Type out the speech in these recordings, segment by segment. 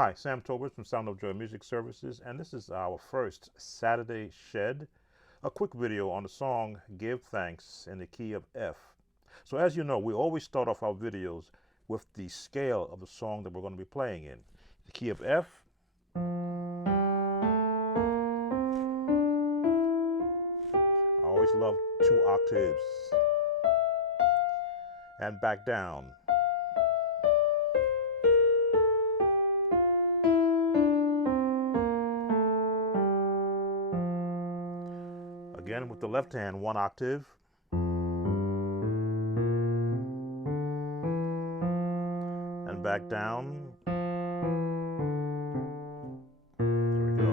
Hi, Sam Tobert from Sound of Joy Music Services, and this is our first Saturday Shed, a quick video on the song Give Thanks in the key of F. So as you know, we always start off our videos with the scale of the song that we're going to be playing in. The key of F, I always love 2 octaves, and back down. Again with the left hand, 1 octave, and back down. There we go.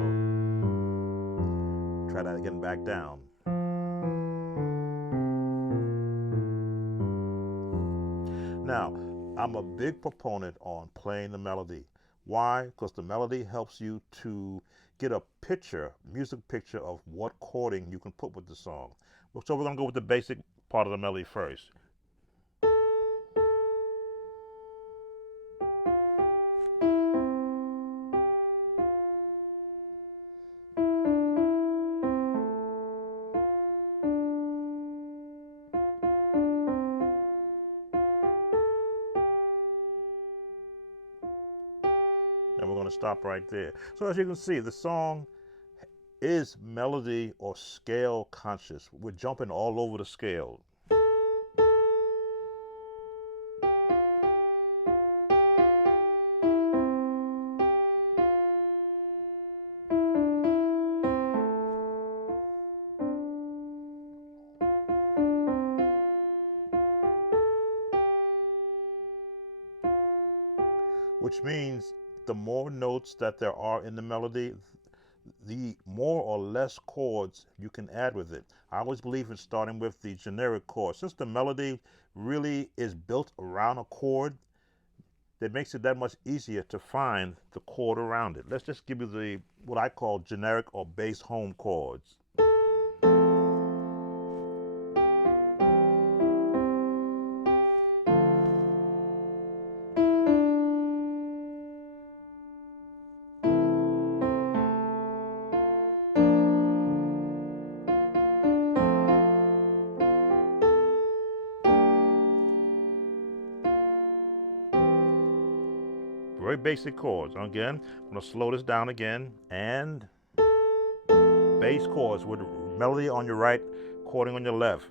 Try that again, back down. Now, I'm a big proponent on playing the melody. Why? Because the melody helps you to get a picture, music picture of what chording you can put with the song. So we're going to go with the basic part of the melody first. And we're going to stop right there. So as you can see, the song is melody or scale conscious. We're jumping all over the scale. Which means the more notes that there are in the melody, the more or less chords you can add with it. I always believe in starting with the generic chord. Since the melody really is built around a chord, that makes it that much easier to find the chord around it. Let's just give you the what I call generic or base home chords. Very basic chords. Again, I'm going to slow this down again. And bass chords with melody on your right, chording on your left.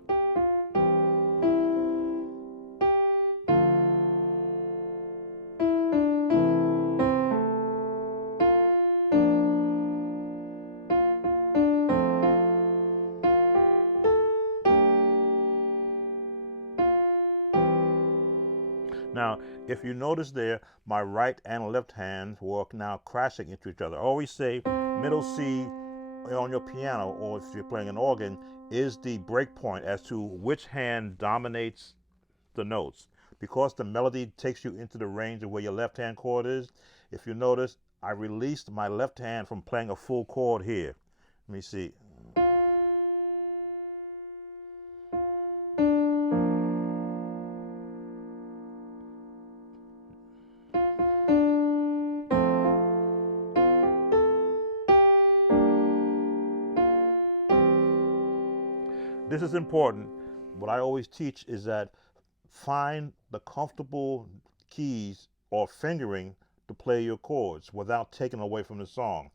Now, if you notice there, my right and left hands were now crashing into each other. I always say middle C on your piano, or if you're playing an organ, is the break point as to which hand dominates the notes. Because the melody takes you into the range of where your left hand chord is, if you notice, I released my left hand from playing a full chord here. Let me see. This is important. What I always teach is that find the comfortable keys or fingering to play your chords without taking away from the song.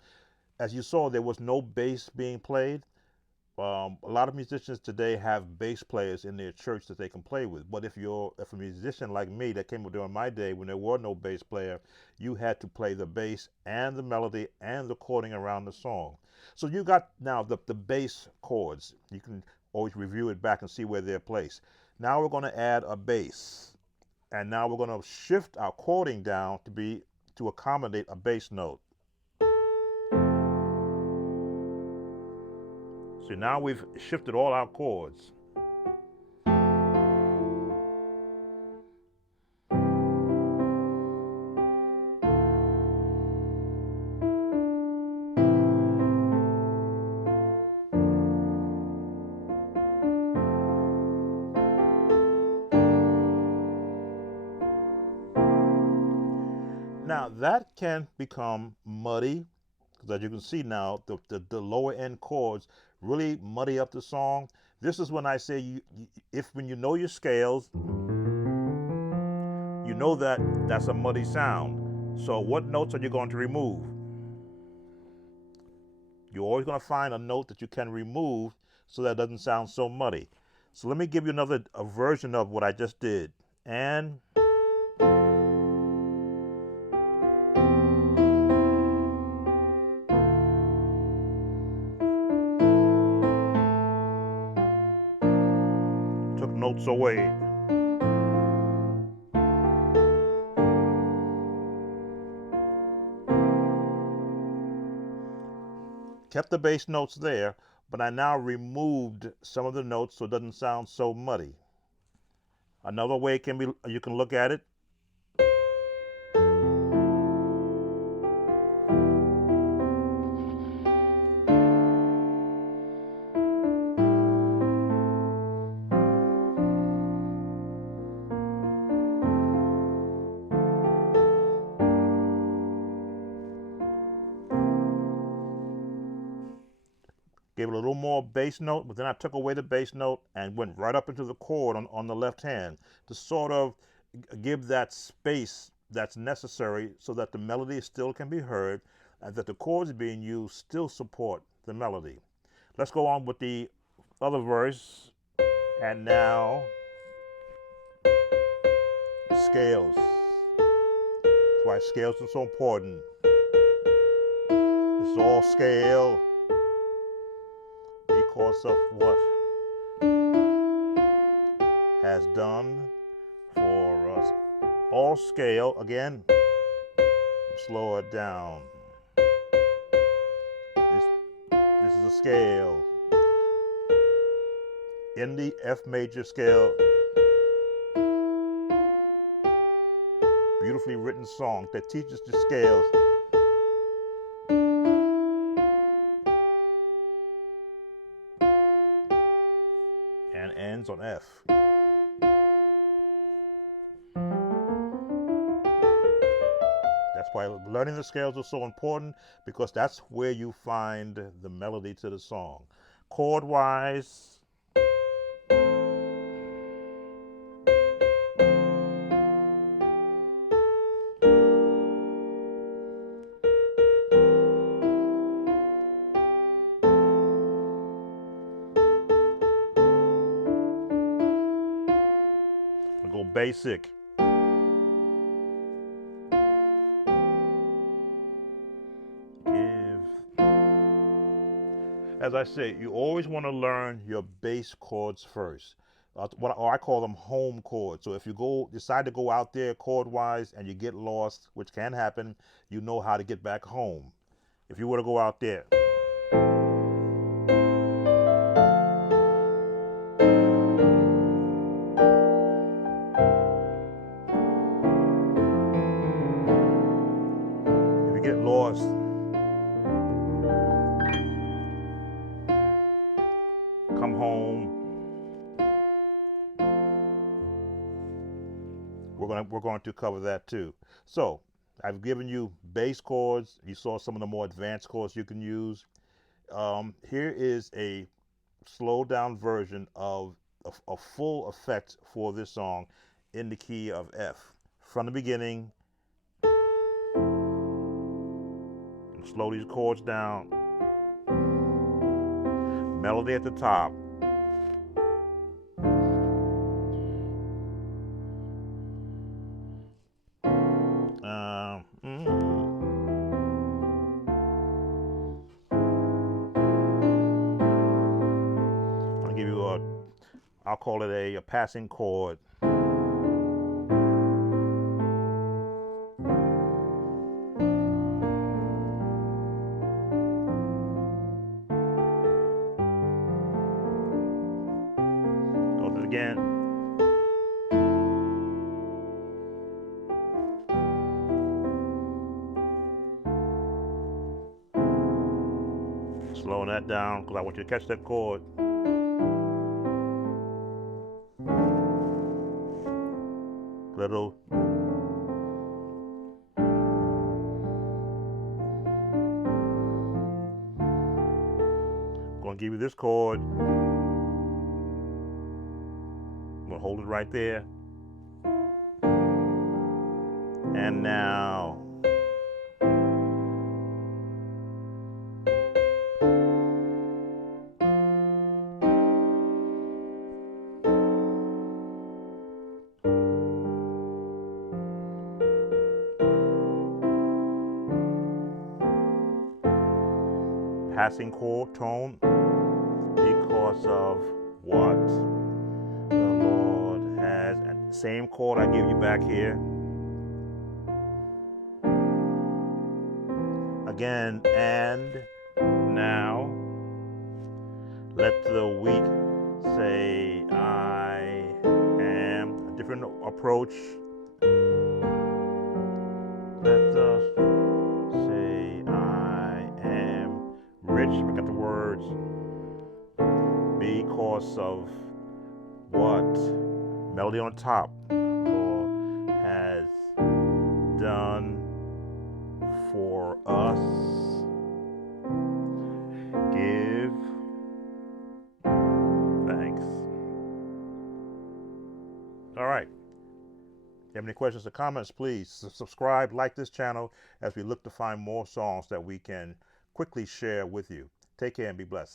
As you saw, there was no bass being played. A lot of musicians today have bass players in their church that they can play with. But if a musician like me that came up during my day when there were no bass player, you had to play the bass and the melody and the chording around the song. So you got now the bass chords. You can always review it back and see where they're placed. Now we're going to add a bass. And now we're going to shift our chording down to accommodate a bass note. So now we've shifted all our chords. Now, Now that can become muddy, because as you can see now, the lower end chords really muddy up the song. This is when I say when you know your scales, you know that that's a muddy sound. So what notes are you going to remove? You're always going to find a note that you can remove so that it doesn't sound so muddy. So let me give you a version of what I just did. And took notes away. Kept the bass notes there, but I now removed some of the notes so it doesn't sound so muddy. Another way you can look at it. Gave it a little more bass note, but then I took away the bass note and went right up into the chord on the left hand to sort of give that space that's necessary so that the melody still can be heard and that the chords being used still support the melody. Let's go on with the other verse. And now, scales. That's why scales are so important. This is all scale because of what has done for us. All scale, again, slow it down. This is a scale. In the F major scale. Beautifully written song that teaches the scales. And ends on F. That's why learning the scales is so important, because that's where you find the melody to the song. Chord-wise, I'll go basic. As I say, you always want to learn your bass chords first. I call them home chords. So if you decide to go out there chord-wise and you get lost, which can happen, you know how to get back home. If you were to go out there. If you get lost, come home. We're going to cover that too. So I've given you bass chords. You saw some of the more advanced chords you can use. Here is a slowed down version of a full effect for this song in the key of F. From the beginning, and slow these chords down. Melody at the top. I'll give you I'll call it a passing chord. Go to it again. Slowing that down because I want you to catch that chord. Little. give you this chord. I'm gonna hold it right there. And now passing chord tone because of what the Lord has. And same chord I give you back here. Again, and now let the weak say I am. A different approach. Let us say I am rich. Look at the words. Because of what melody on top Lord has done for us. Give thanks. All right. If you have any questions or comments, please subscribe, like this channel as we look to find more songs that we can quickly share with you. Take care and be blessed.